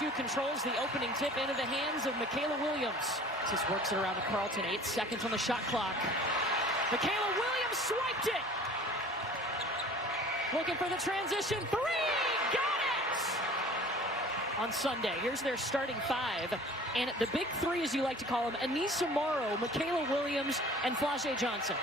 LSU controls the opening tip into the hands of Michaela Williams. Just works it around to Carlton. 8 seconds on the shot clock. Michaela Williams swiped it. Looking for the transition. 3! Got it! On Sunday, here's their starting 5. And the big 3, as you like to call them, Anissa Morrow, Michaela Williams, and Flau'jae Johnson.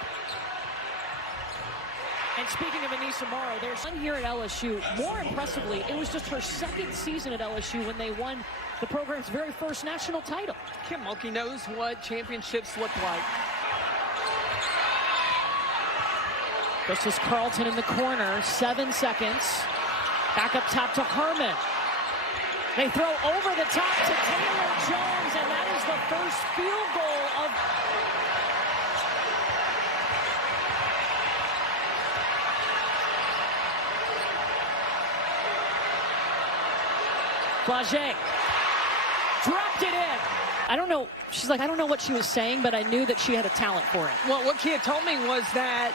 And speaking of Anissa Morrow, there's one here at LSU. More impressively, it was just her 2nd season at LSU when they won the program's very first national title. Kim Mulkey knows what championships look like. This is Carlton in the corner, 7 seconds. Back up top to Harmon. They throw over the top to Taylor Jones, and that is the first field goal of... Flau'jae dropped it in. I don't know. She's like, I don't know what she was saying, but I knew that she had a talent for it. Well, what Kia told me was that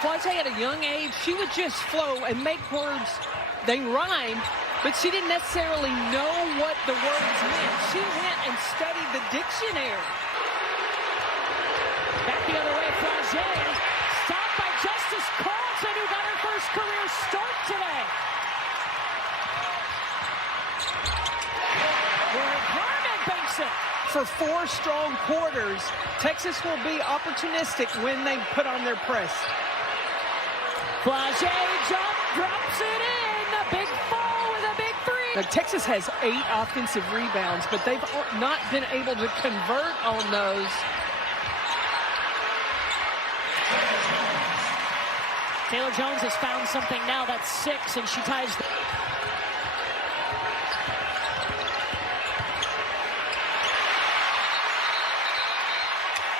Flau'jae at a young age, she would just flow and make words. They rhymed, but she didn't necessarily know what the words meant. She went and studied the dictionary. Back the other way, Flau'jae stopped by Justice Carlton, who got her first career start today. For 4 strong quarters, Texas will be opportunistic when they put on their press. Flau'jae drops it in. A big fall with a big 3. Now, Texas has 8 offensive rebounds, but they've not been able to convert on those. Taylor Jones has found something now. That's 6, and she ties the...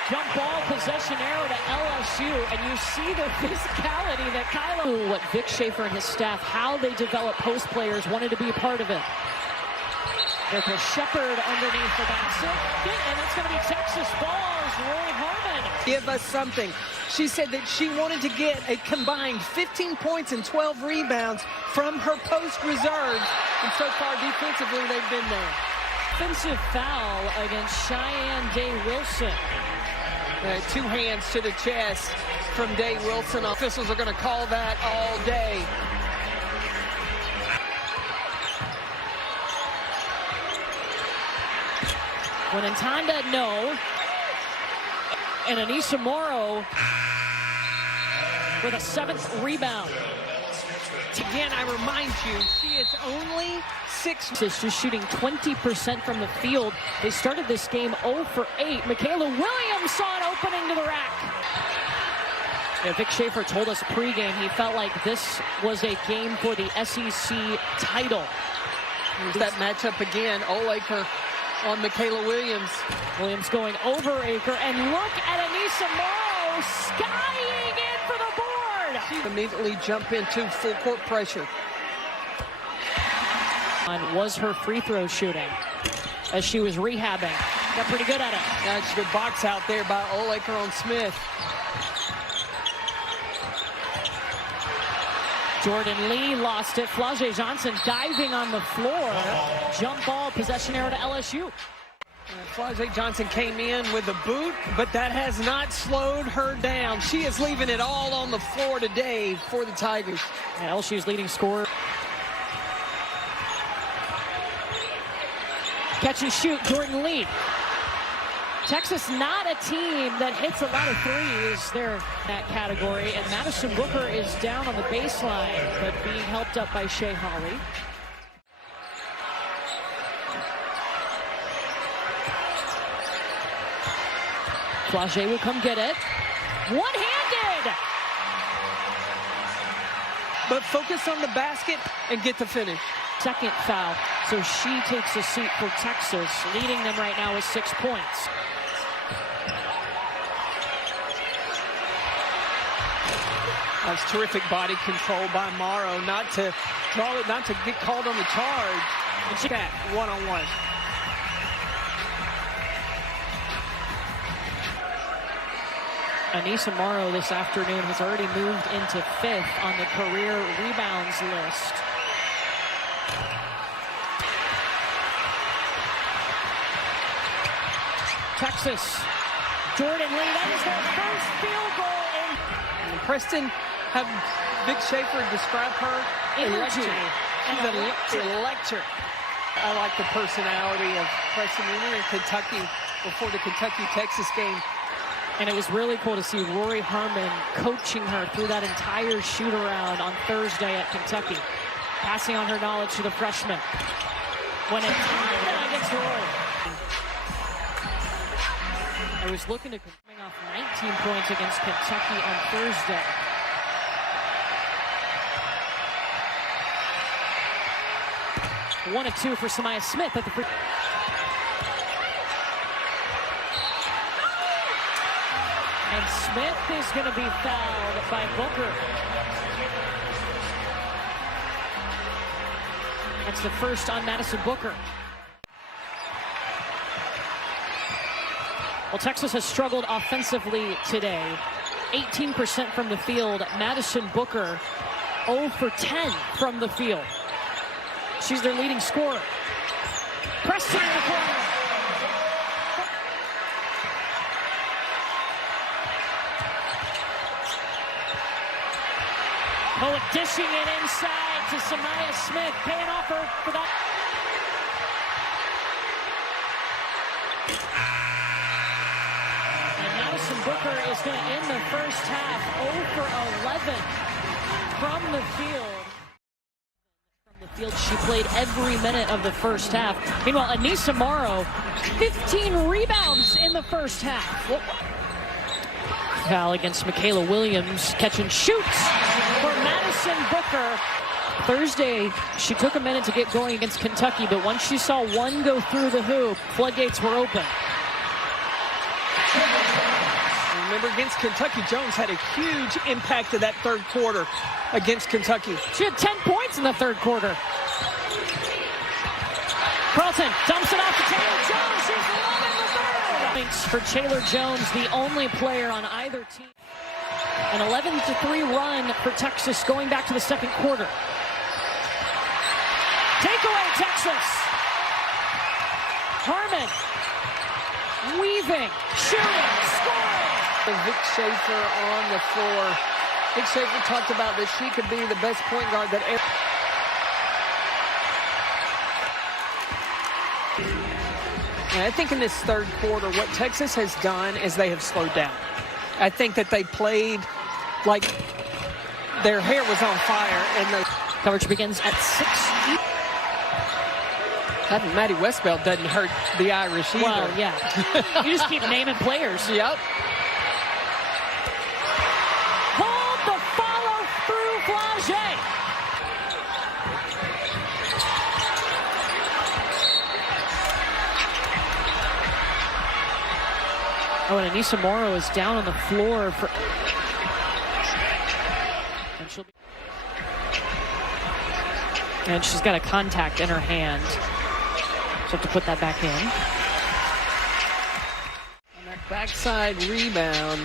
Jump ball, possession arrow to LSU, and you see the physicality that Kyla... What Vic Schaefer and his staff, how they develop post players, wanted to be a part of it. There's a Shepherd underneath the basket, and that's going to be Texas balls. Roy Harmon. Give us something. She said that she wanted to get a combined 15 points and 12 rebounds from her post reserves, and so far defensively they've been there. Offensive foul against Cheyenne Day Wilson. 2 hands to the chest from Day Wilson. Officials are going to call that all day. When Ntanda, no. And Anissa Morrow with a 7th rebound. Again, I remind you, she is only 6. She's just shooting 20% from the field. They started this game 0 for 8. Michaela Williams saw an opening to the rack. Yeah, Vic Schaefer told us pregame he felt like this was a game for the SEC title. That matchup again, Olaker on Michaela Williams. Williams going over Aker, and look at Anissa Morrow skying in for the board. She immediately jump into full court pressure. Was her free throw shooting as she was rehabbing. Got pretty good at it. That's a good box out there by Olaker on Smith. Jordan Lee lost it. Flau'jae Johnson diving on the floor. Jump ball, possession arrow to LSU. Flau'jae Johnson came in with a boot, but that has not slowed her down. She is leaving it all on the floor today for the Tigers. Yeah, LSU's leading scorer. Catch and shoot, Jordan Lee. Texas not a team that hits a lot of threes. They're in that category. And Madison Booker is down on the baseline, but being helped up by Shea Holly. Flau'jae will come get it. One-handed! But focus on the basket and get the finish. 2nd foul. So she takes a seat for Texas, leading them right now with 6 points. That's terrific body control by Morrow, not to draw it, not to get called on the charge. And she got one-on-one. Anissa Morrow this afternoon has already moved into 5th on the career rebounds list. Texas. Jordan Lee, that is their first field goal. And Preston had Vic Schaefer describe her Energy. She's electric. I like the personality of Preston. We were in Kentucky before the Kentucky-Texas game. And it was really cool to see Rory Harmon coaching her through that entire shoot-around on Thursday at Kentucky, passing on her knowledge to the freshman. When it tied against Rory. I was looking to coming off 19 points against Kentucky on Thursday. One of two for Samaya Smith at the free. And Smith is going to be fouled by Booker. That's the first on Madison Booker. Well, Texas has struggled offensively today. 18% from the field. Madison Booker 0 for 10 from the field. She's their leading scorer. Preston in the corner. Poet dishing it inside to Samaya Smith, paying off her for that. And Madison Booker is going to end the first half 0 for 11 from the field. She played every minute of the first half. Meanwhile, Anissa Morrow, 15 rebounds in the first half. Foul against Michaela Williams. Catch and shoots for Madison Booker. Thursday, she took a minute to get going against Kentucky, but once she saw one go through the hoop, floodgates were open. Remember, against Kentucky, Jones had a huge impact in that third quarter against Kentucky. She had 10 points in the third quarter. Carlton dumps it off to Taylor Jones. She's loving the third. Thanks for Taylor Jones, the only player on either team. An 11-3 run for Texas going back to the second quarter. Takeaway, Texas. Harmon weaving, shooting, scoring. Vic Schaefer on the floor. Vic Schaefer talked about that she could be the best point guard that ever. And I think in this third quarter, what Texas has done is they have slowed down. I think that they played like their hair was on fire. And the coverage begins at 6. Having Maddie Westbeld doesn't hurt the Irish either. Well, yeah. You just keep naming players. Yep. Hold the follow through Flage. Oh, and Anissa Morrow is down on the floor for. And she's got a contact in her hand. So have to put that back in. On that backside rebound,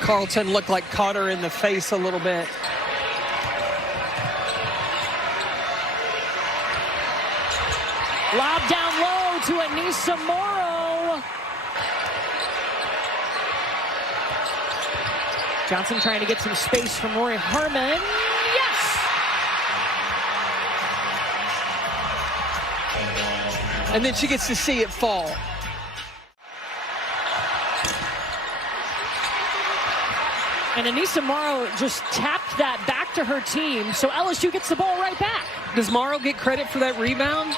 Carlton looked like caught her in the face a little bit. Lob down low to Anissa Morrow. Johnson trying to get some space from Rory Harmon. And then she gets to see it fall. And Anissa Morrow just tapped that back to her team, so LSU gets the ball right back. Does Morrow get credit for that rebound?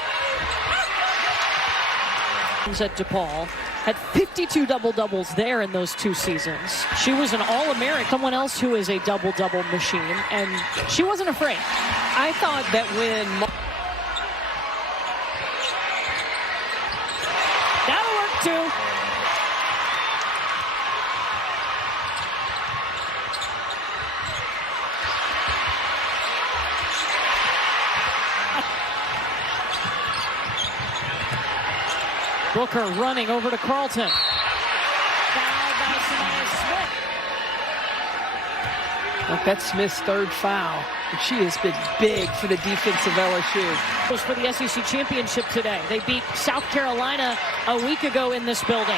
At DePaul, had 52 double-doubles there in those 2 seasons. She was an All-American, someone else who is a double-double machine, and she wasn't afraid. I thought that when... That'll work, too. Booker running over to Carlton. Foul by Samaya Smith. Look, that's Smith's third foul. And she has been big for the defense of LSU. It was for the SEC championship today. They beat South Carolina a week ago in this building.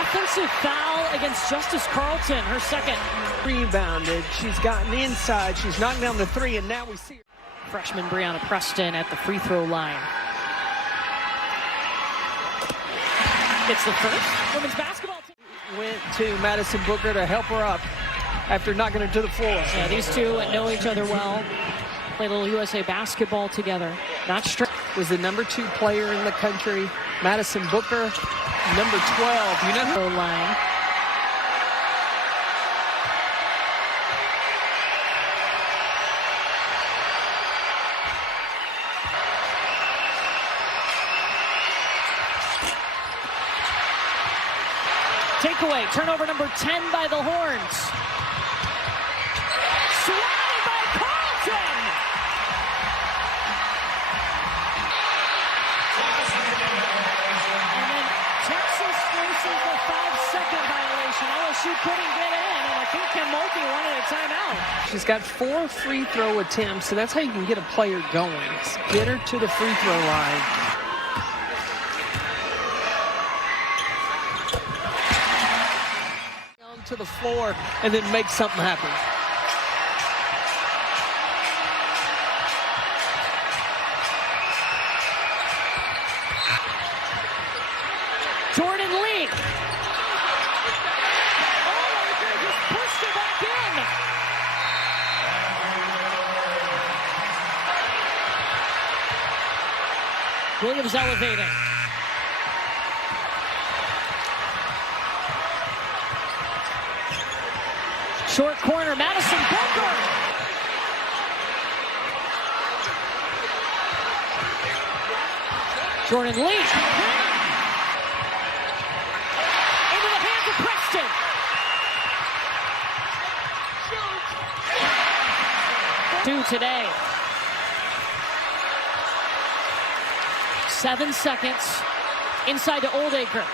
Offensive foul against Justice Carlton, her second. Rebounded. She's gotten inside. She's knocking down the three, and now we see her. Freshman Breonna Preston at the free throw line. It's the first women's basketball team. Went to Madison Booker to help her up after knocking her to the floor. Yeah, these two know each other well. Play a little USA basketball together. Not straight. Was the number 2 player in the country. Madison Booker, number 12. You know who? Line. Takeaway, turnover number 10 by the Horns. Swatted by Carlton! And then Texas forces the 5-second violation. LSU couldn't get in, and I think Kim Mulkey wanted a timeout. She's got 4 free throw attempts, so that's how you can get a player going. Get her to the free throw line. To the floor and then make something happen. Jordan Lee. Oh, they just pushed it back in. Williams elevating. Short corner, Madison Booker. Jordan Lee. Into the hands of Preston. Two today. 7 seconds. Inside to Oldacre.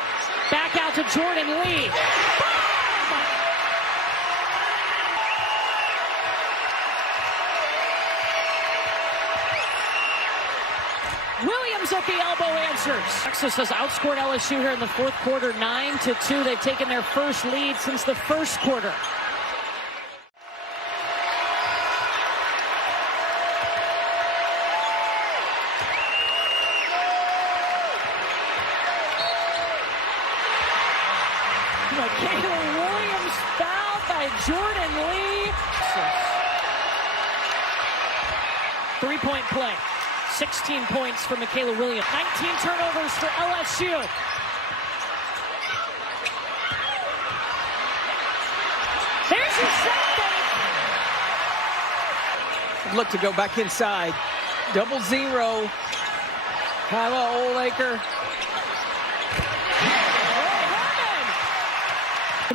Back out to Jordan Lee. Williams at the elbow answers. Texas has outscored LSU here in the fourth quarter, 9-2. They've taken their first lead since the first quarter. Michaela Williams fouled by Jordan Lee. 3-point play. 16 points for Michaela Williams. 19 turnovers for LSU. There's your second. Look to go back inside. 0-0. Kyla Oldacre.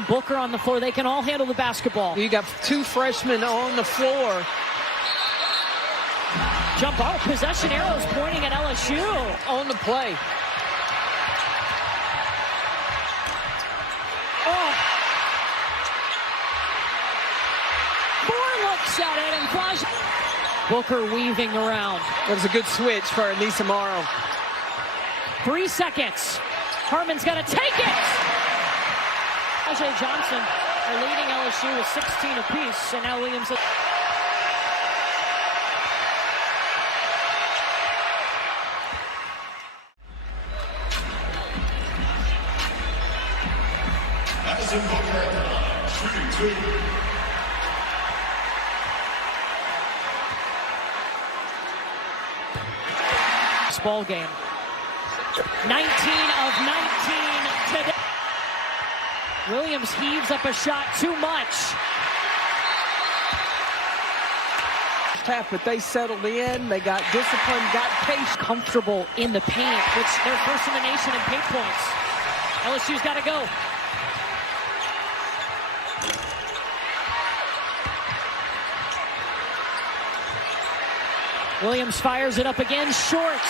Booker on the floor. They can all handle the basketball. You got 2 freshmen on the floor. Jump ball, possession arrows pointing at LSU. On the play. Oh. 4 looks at it and flash. Booker weaving around. That was a good switch for Anissa Morrow. 3 seconds. Harmon's got to take it. Ajay Johnson are leading LSU with 16 apiece, and now Williams. Madison Booker, 3-2. Ball game. 19 of 19 today. Williams heaves up a shot too much. Half, but they settled in. They got disciplined, got pace. Comfortable in the paint, which they're first in the nation in paint points. LSU's got to go. Williams fires it up again, short.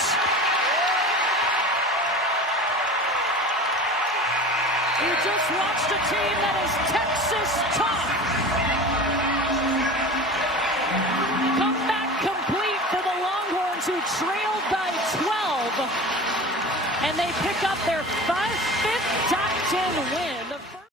You just watched a team that is Texas tough. Comeback complete for the Longhorns, who trailed by 12. And they pick up their 5th top 10 win.